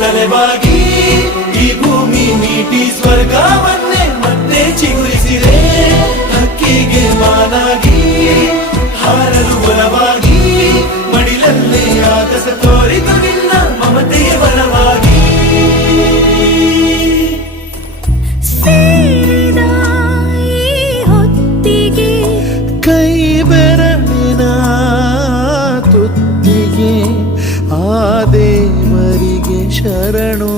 ತಲೆಬಾಗಿ ಈ ಭೂಮಿ ಮೀಟಿ ಸ್ವರ್ಗವನ್ನೇ ಮತ್ತೆ ಚಿಗುರಿಸಿದೆ. ಹಕ್ಕಿಗೆ ಮಾನಾಗಿ ಹಾರಲು ಬಲವಾಗಿ ಮಡಿಲಲ್ಲೇ ಆಗಸ ತೋರಿತು ನಿನ್ನ ಮಮತೆಯ ಬಲವಾಗಿ. ಸೇರಿದ ಈ ಹೊತ್ತಿಗೆ ಕೈ ಬೆರಳಿನ ತುತ್ತಿಗೆ ಆ ದೇವರಿಗೆ ಶರಣು.